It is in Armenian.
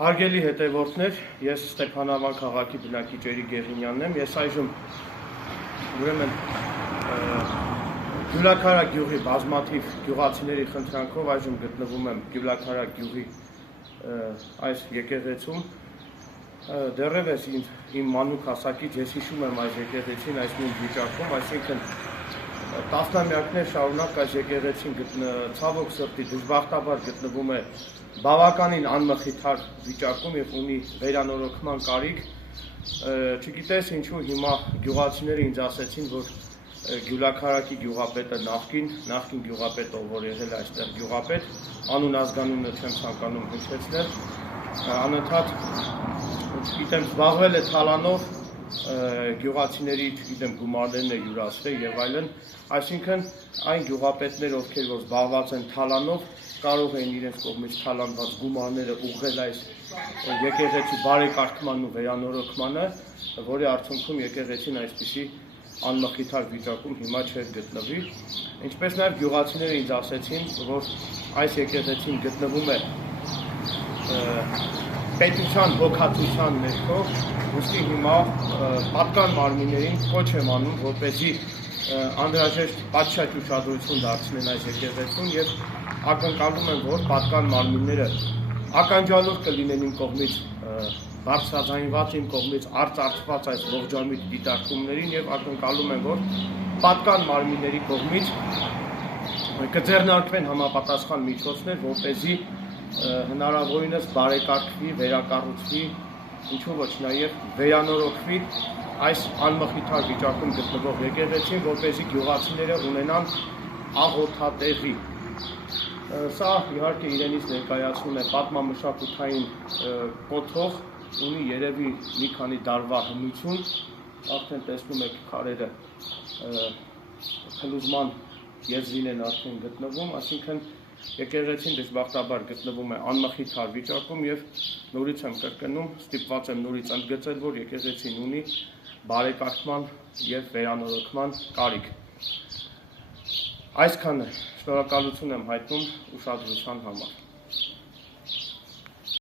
Հարգելի հետևորդներ, ես Ստեփանավան քաղաքի բնակիչ Էրիկ Գեղինյանն եմ, ես այժմ ուրեմն Գյուլաքարակ գյուղի բազմաթիվ գյուղացիների խնդրանքով այժմ գտնվում եմ Գյուլաքարակ գյուղի այս եկեղեցում, դեռևս իմ մանուկ հասակից ես հիշում եմ այս եկեղեցին այս նույն վիճակում, այսինքն տասնամյակներ շարունակ այս եկեղեցին ցավոք սրտի դժբախտաբար գտնվում է բավականին անմխիթար վիճակում եւ ունի վերանորոգման կարիք, չգիտես ինչու հիմա գյուղացիները ինձ ասեցին, որ Գյուլաքարակի գյուղապետը նախկին գյուղապետը, որ եղել է այստեղ գյուղապետ, անուն ազգանունը չեմ ցանկանում հիշեցնել, անընդհատ չգիտեմ զբաղվել է թալանով, գյուղացիների չգիտեմ գումարներն է յուրացրել եւ այլն, այսինքն այն գյուղապետներ, ովքեր որ զբաղված են թալանով, կարող էին իրենց կողմից թալանված գումարները ուղղել այս եկեղեցի բարեկարգմանն ու վերանորոգմանը, որի արդյունքում եկեղեցին այսպիսի անմխիթար վիճակում հիմա չէր գտնվի, ինչպես նաև գյուղացիները ինձ ասեցին, որ այս եկեղեցին գտնվում է պետության հոգացության ներքո, ուստի հիմա պատկան մարմիններին կոչ եմ անում, որպեսզի անհրաժեշտ պատշաճ ուշադրություն դարձնեն այս եկեղեցուն եւ ակնկալում եմ, որ պատկան մարմինները ականջալուր կլինեն իմ կողմից բարձրաձայնված իմ կողմից արծարծված այս ողջամիտ դիտարկումներին եւ ակնկալում եմ, որ պատկան մարմինների կողմից կձեռնարկվեն համապատասխան միջոցներ, որպեսզի հնարավորինս բարեկարգվի, վերակառուցվի, ինչու ոչ նաեւ վերանորոգվի այս անմխիթար վիճակում գտնվող եկեղեցին, որպեսզի գյուղացիները ունենան աղոթատեղի։ Սա իհարկե իրենից ներկայացնում է պատմամշակութային կոթող, ունի երևի մի քանի դարվա հնություն, արդեն տեսնում եք քարերը փլուզման եզրին են արդեն գտնվում, այսինքն եկեղեցին դժբախտաբար գտնվում է անմխիթար վիճակում եւ նորից եմ կրկնում, ստիպված եմ նորից ընդգծել, որ եկեղեցին ունի բարեկարգման եւ վերանորոգման կարիք։ Այսքանը շնորհակալություն եմ հայտնում ուշադրության համար։